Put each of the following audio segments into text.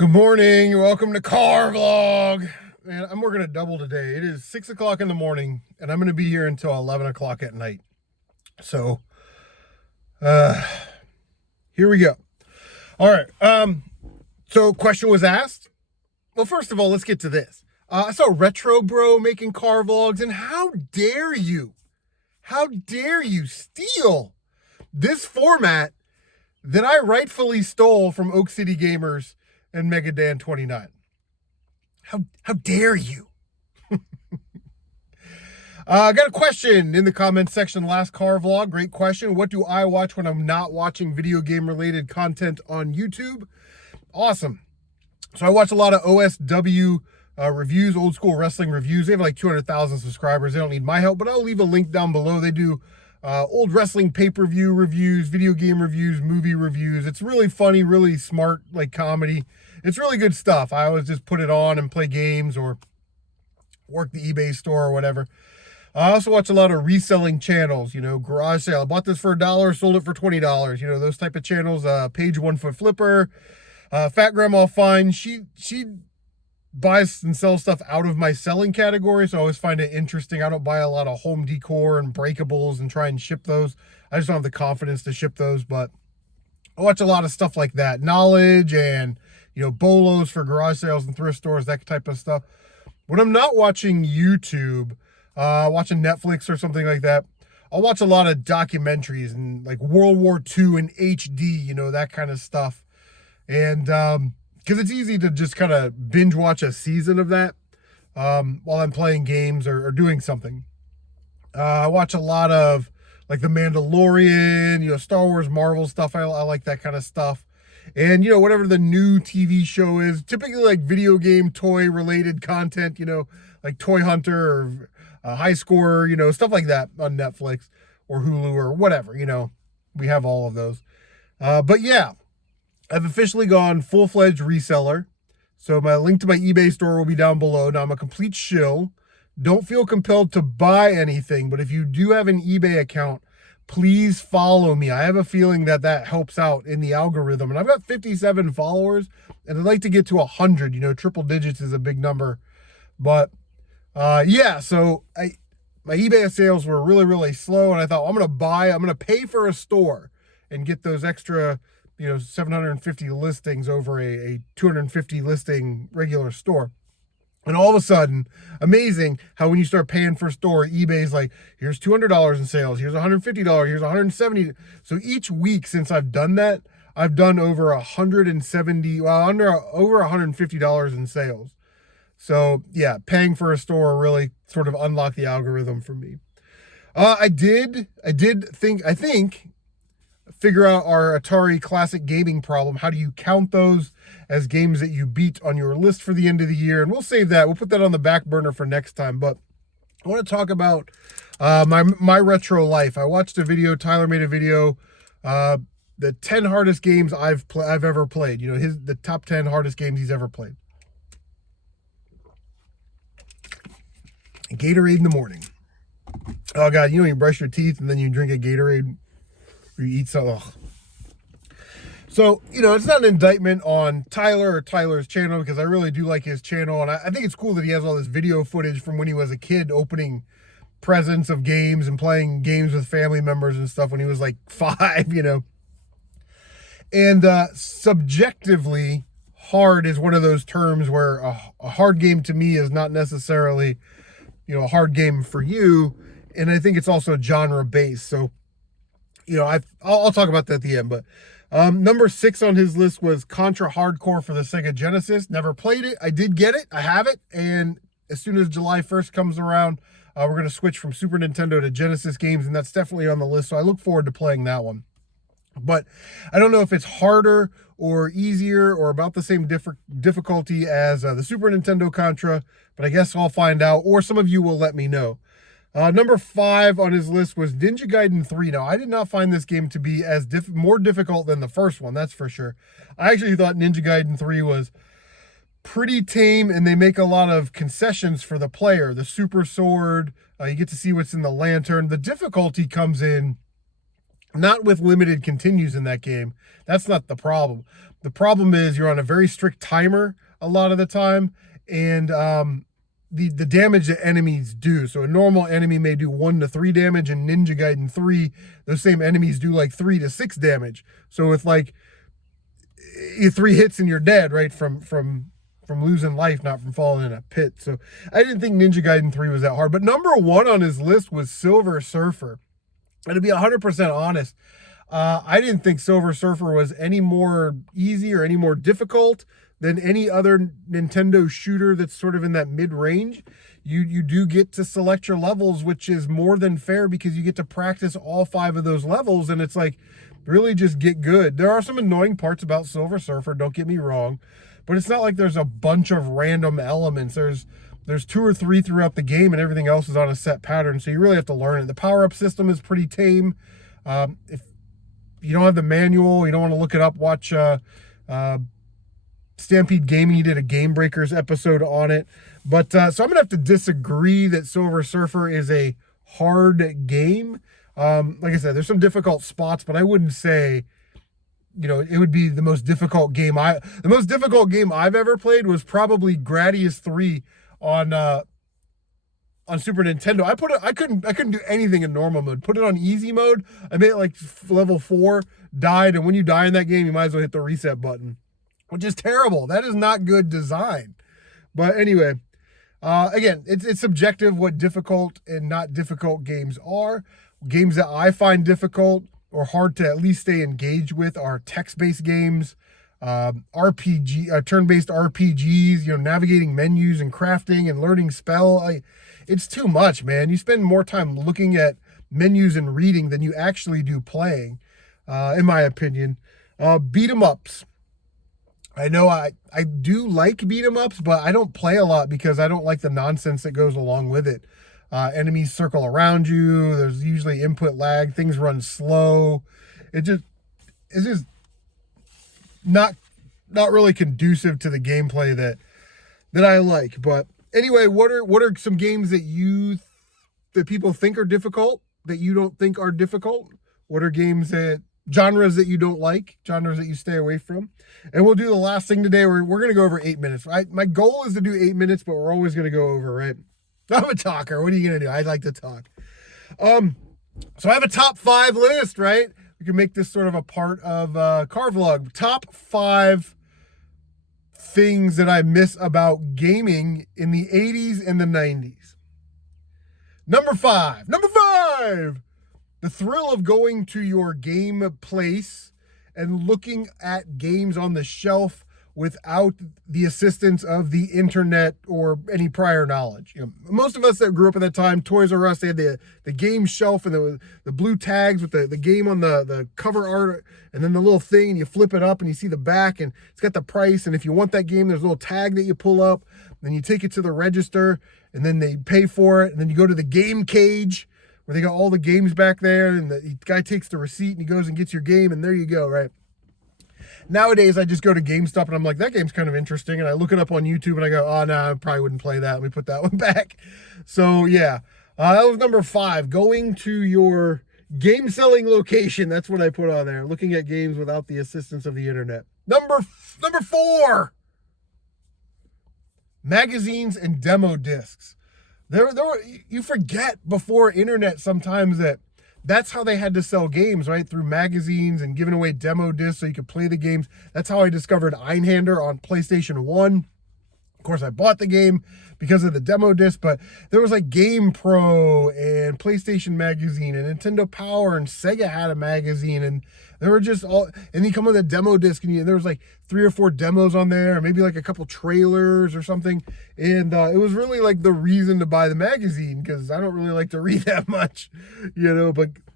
Good morning. Welcome to Car Vlog. Man, I'm working a double today. It is 6 o'clock in the morning, and I'm going to be here until 11 o'clock at night. So, here we go. All right. So question was asked. Well, first of all, let's get to this. I saw Retro Bro making car vlogs, and how dare you? How dare you steal this format that I rightfully stole from Oak City Gamers and Mega Dan 29. How dare you? I got a question in the comments section last car vlog. Great question. What do I watch when I'm not watching video game related content on YouTube? Awesome. So I watch a lot of OSW reviews, old school wrestling reviews. They have like 200,000 subscribers. They don't need my help, but I'll leave a link down below. They do old wrestling pay-per-view reviews, video game reviews, movie reviews. It's really funny, really smart, like comedy. It's really good stuff. I always just put it on and play games or work the eBay store or whatever. I also watch a lot of reselling channels, garage sale. I bought this for $1, sold it for $20. Those type of channels. Page 1 Foot Flipper, Fatgrandmafinds. She buys and sells stuff out of my selling category, so I always find it interesting. I don't buy a lot of home decor and breakables and try and ship those. I just don't have the confidence to ship those, but I watch a lot of stuff like that. Knowledge and, bolos for garage sales and thrift stores, that type of stuff. When I'm not watching YouTube, watching Netflix or something like that, I'll watch a lot of documentaries and like World War II in HD, that kind of stuff. And, because it's easy to just kind of binge watch a season of that while I'm playing games or doing something. I watch a lot of like The Mandalorian, Star Wars, Marvel stuff. I like that kind of stuff. And, whatever the new TV show is, typically like video game, toy related content, like Toy Hunter or High Score, stuff like that on Netflix or Hulu or whatever, we have all of those. But yeah. I've officially gone full-fledged reseller. So my link to my eBay store will be down below. Now I'm a complete shill. Don't feel compelled to buy anything, but if you do have an eBay account, please follow me. I have a feeling that helps out in the algorithm. And I've got 57 followers, and I'd like to get to 100. Triple digits is a big number. But yeah, so my eBay sales were really, really slow, and I thought, I'm going to pay for a store and get those extra 750 listings over a 250 listing regular store. And all of a sudden, amazing how when you start paying for a store, eBay's like, here's $200 in sales, here's $150, here's $170. So each week since I've done that, I've done over over $150 in sales. So yeah, paying for a store really sort of unlocked the algorithm for me. I think figure out our Atari classic gaming problem. How do you count those as games that you beat on your list for the end of the year? And we'll save that. We'll put that on the back burner for next time. But I want to talk about my retro life. I watched a video. Tyler made a video. The 10 hardest games I've ever played. The top 10 hardest games he's ever played. Gatorade in the morning. Oh God, you brush your teeth and then you drink a Gatorade. You eat something. So, it's not an indictment on Tyler or Tyler's channel, because I really do like his channel. And I think it's cool that he has all this video footage from when he was a kid opening presents of games and playing games with family members and stuff when he was like 5, And subjectively, hard is one of those terms where a hard game to me is not necessarily, a hard game for you. And I think it's also genre based. So, I'll talk about that at the end, but number 6 on his list was Contra Hardcore for the Sega Genesis. Never played it. I did get it. I have it. And as soon as July 1st comes around, we're going to switch from Super Nintendo to Genesis games, and that's definitely on the list. So I look forward to playing that one. But I don't know if it's harder or easier or about the same difficulty as the Super Nintendo Contra, but I guess I'll find out, or some of you will let me know. Number 5 on his list was Ninja Gaiden 3. Now, I did not find this game to be as more difficult than the first one, that's for sure. I actually thought Ninja Gaiden 3 was pretty tame, and they make a lot of concessions for the player. The super sword, you get to see what's in the lantern. The difficulty comes in Not with limited continues in that game. That's not the problem. The problem is you're on a very strict timer a lot of the time, and the damage that enemies do. So a normal enemy may do 1 to 3 damage, and Ninja Gaiden 3, those same enemies do like 3 to 6 damage. So with like 3 hits and you're dead, right? From losing life, not from falling in a pit. So I didn't think Ninja Gaiden 3 was that hard. But number 1 on his list was Silver Surfer. And to be 100% honest, I didn't think Silver Surfer was any more easy or any more difficult than any other Nintendo shooter that's sort of in that mid-range. You do get to select your levels, which is more than fair because you get to practice all 5 of those levels, and it's like, really just get good. There are some annoying parts about Silver Surfer, don't get me wrong, but it's not like there's a bunch of random elements. There's 2 or 3 throughout the game, and everything else is on a set pattern, so you really have to learn it. The power-up system is pretty tame. If you don't have the manual, you don't want to look it up, watch Stampede Gaming. He did a Game Breakers episode on it. But so I'm going to have to disagree that Silver Surfer is a hard game. Like I said, there's some difficult spots, but I wouldn't say, it would be the most difficult game. The most difficult game I've ever played was probably Gradius 3 on Super Nintendo. I couldn't do anything in normal mode. Put it on easy mode. I made it like level 4, died, and when you die in that game, you might as well hit the reset button, which is terrible. That is not good design. But anyway, again, it's subjective what difficult and not difficult games are. Games that I find difficult or hard to at least stay engaged with are text-based games, turn-based RPGs, navigating menus and crafting and learning spell. It's too much, man. You spend more time looking at menus and reading than you actually do playing, in my opinion. Beat 'em ups. I know I do like beat 'em ups, but I don't play a lot because I don't like the nonsense that goes along with it. Enemies circle around you. There's usually input lag. Things run slow. It's just not really conducive to the gameplay that I like. But anyway, what are some games that people think are difficult that you don't think are difficult? What are genres that you don't like, genres that you stay away from? And we'll do the last thing today. We're going to go over 8 minutes. My goal is to do 8 minutes, but we're always going to go over, right? I'm a talker. What are you going to do? I like to talk. So I have a top 5 list, right? We can make this sort of a part of car vlog. Top 5 things that I miss about gaming in the 80s and the 90s. Number 5. The thrill of going to your game place and looking at games on the shelf without the assistance of the internet or any prior knowledge. Most of us that grew up at that time, Toys R Us, they had the game shelf and the blue tags with the game on the cover art, and then the little thing, and you flip it up and you see the back, and it's got the price, and if you want that game, there's a little tag that you pull up, then you take it to the register, and then they pay for it, and then you go to the game cage, where they got all the games back there, and the guy takes the receipt, and he goes and gets your game, and there you go, right? Nowadays, I just go to GameStop and I'm like, that game's kind of interesting. And I look it up on YouTube and I go, oh, no, I probably wouldn't play that. Let me put that one back. So, yeah, that was number 5. Going to your game selling location. That's what I put on there. Looking at games without the assistance of the internet. Number 4. Magazines and demo discs. You forget before internet sometimes that's how they had to sell games, right? Through magazines and giving away demo discs so you could play the games. That's how I discovered Einhander on PlayStation 1. Of course, I bought the game because of the demo disc, but there was like Game Pro and PlayStation Magazine and Nintendo Power, and Sega had a magazine, and there were just and you come with a demo disc, and there was like 3 or 4 demos on there, or maybe like a couple trailers or something. And it was really like the reason to buy the magazine, because I don't really like to read that much,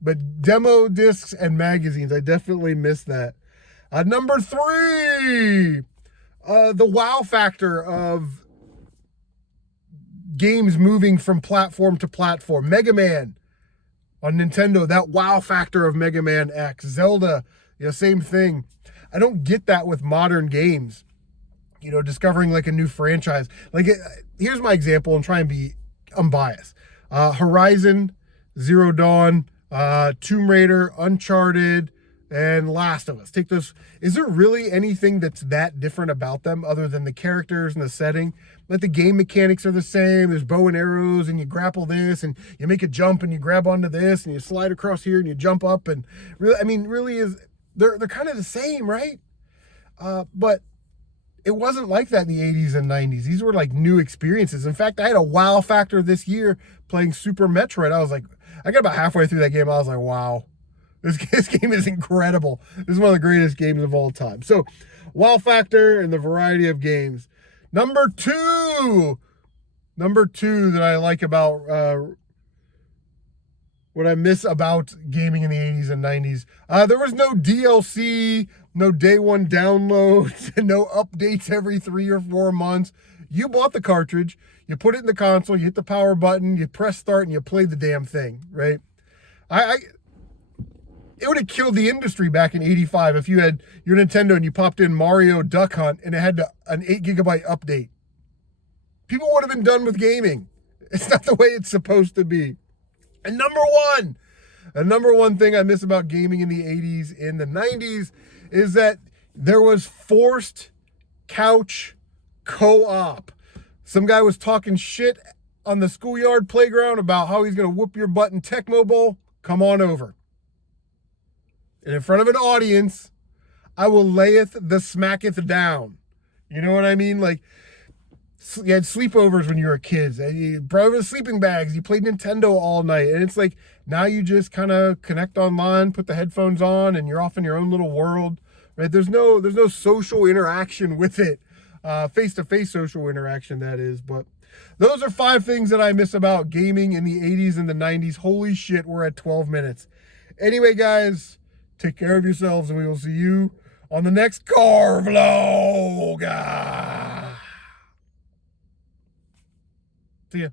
but demo discs and magazines, I definitely miss that. Number 3, the wow factor of games moving from platform to platform. Mega Man on Nintendo, that wow factor of Mega Man X. Zelda, same thing. I don't get that with modern games, discovering like a new franchise. Like, here's my example, and try and be unbiased. Horizon Zero Dawn, Tomb Raider, Uncharted, and Last of Us. Take those. Is there really anything that's that different about them other than the characters and the setting? Like the game mechanics are the same. There's bow and arrows, and you grapple this, and you make a jump, and you grab onto this, and you slide across here, and you jump up, and really, I mean, really is they're kind of the same, right? But it wasn't like that in the 80s and 90s. These were like new experiences. In fact, I had a wow factor this year playing Super Metroid. I got about halfway through that game. I was like, wow, this game is incredible. This is one of the greatest games of all time. So, wow factor and the variety of games. Number two that I like about what I miss about gaming in the 80s and 90s. There was no DLC, no day one downloads, and no updates every 3 or 4 months. You bought the cartridge, you put it in the console, you hit the power button, you press start, and you play the damn thing, right? It would have killed the industry back in 85 if you had your Nintendo and you popped in Mario Duck Hunt and it had an 8 gigabyte update. People would have been done with gaming. It's not the way it's supposed to be. And number one thing I miss about gaming in the 80s and the 90s is that there was forced couch co-op. Some guy was talking shit on the schoolyard playground about how he's going to whoop your butt in Tecmo Bowl. Come on over. And in front of an audience, I will layeth the smacketh down. You know what I mean? Like, you had sleepovers when you were kids. You brought over the sleeping bags. You played Nintendo all night. And it's like, now you just kind of connect online, put the headphones on, and you're off in your own little world, right? There's no social interaction with it. Face-to-face social interaction, that is. But those are 5 things that I miss about gaming in the 80s and the 90s. Holy shit, we're at 12 minutes. Anyway, guys, take care of yourselves, and we will see you on the next car vlog. See ya.